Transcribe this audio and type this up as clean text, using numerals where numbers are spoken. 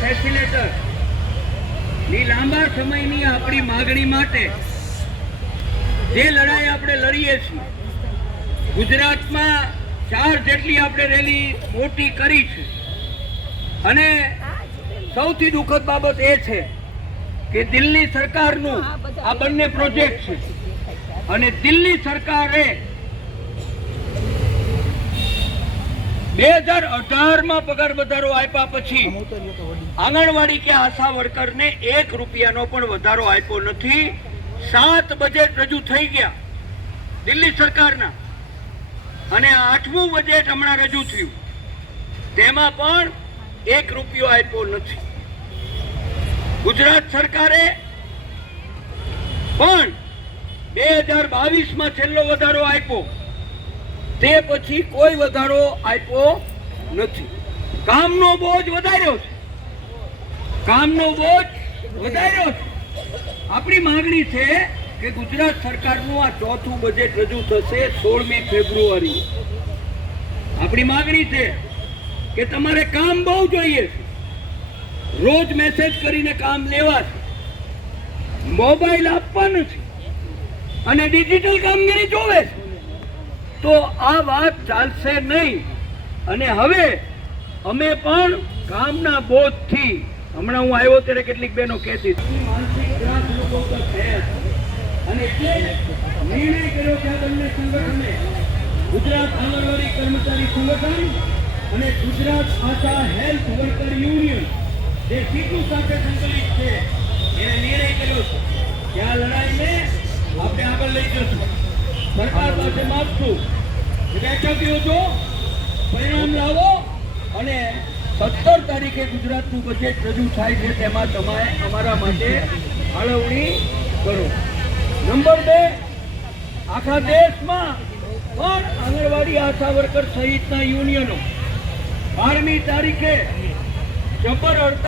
Facilitator ની લાંબા સમયની આપણી માગણી માટે જે લડાઈ આપણે લડીએ છીએ, ગુજરાતમાં 4 જેટલી આપણે રેલી મોટી કરી છે અને સૌથી દુઃખદ બાબત એ છે કે દિલ્હી સરકારનું આ બંને પ્રોજેક્ટ છે અને દિલ્હી સરકારે 2018માં પગાર વધારો આપ્યા પછી આંગણવાડી કે આશા વર્કરને 1 રૂપિયાનો પણ વધારો આપ્યો નથી। 7 બજેટ રજૂ થઈ ગયા દિલ્હી સરકારના અને 8મું બજેટ હમણાં રજૂ થયું, તેમાં પણ 1 રૂપિયો આપ્યો નથી। ગુજરાત સરકારે પણ 2022માં છેલ્લો વધારો આપ્યો, તે પછી કોઈ વધારો આપ્યો નથી। કામનો બોજ વધાર્યો છે, કામનો બોજ વધાર્યો છે। આપણી માંગણી છે કે ગુજરાત સરકારનું આ 4થું બજેટ રજૂ થશે 16મી ફેબ્રુઆરી। આપણી માંગણી છે કે તમારે કામ બહુ જોઈએ છે, રોજ મેસેજ કરીને કામ લેવાશે, મોબાઈલ આપવાનું છે અને ડિજિટલ કામગીરી જોવે છે, તો આ વાત ચાલશે નહીં। અને હવે અમે પણ કામના બોજથી, હમણાં હું આવ્યો ત્યારે કેટલીક બહેનો કહેતી માનસિક ત્રાસ લોકો પર થયા અને એટલે નિર્ણય કર્યો કે આ બંને સંગઠને ગુજરાત આંગણવાડી કર્મચારી સંગઠન અને ગુજરાત આશા હેલ્થ વર્કર યુનિયન જે સીટુ સાથે સંકલિત છે, એને નિર્ણય કર્યો છે કે આ લડાઈને આપણે આગળ લઈ જશું, સરકાર પાસે માગશું કે બેઠકીઓ જો પરિણામ લાવો અને 17 તારીખે ગુજરાતનું બજેટ રજૂ થાય છે, તેમાં તમે અમારા માટે ફાળવણી કરો। નંબર 2, આખા દેશમાં પણ આંગણવાડી આશા વર્કર સહિતના યુનિયનો 12મી તારીખે જબર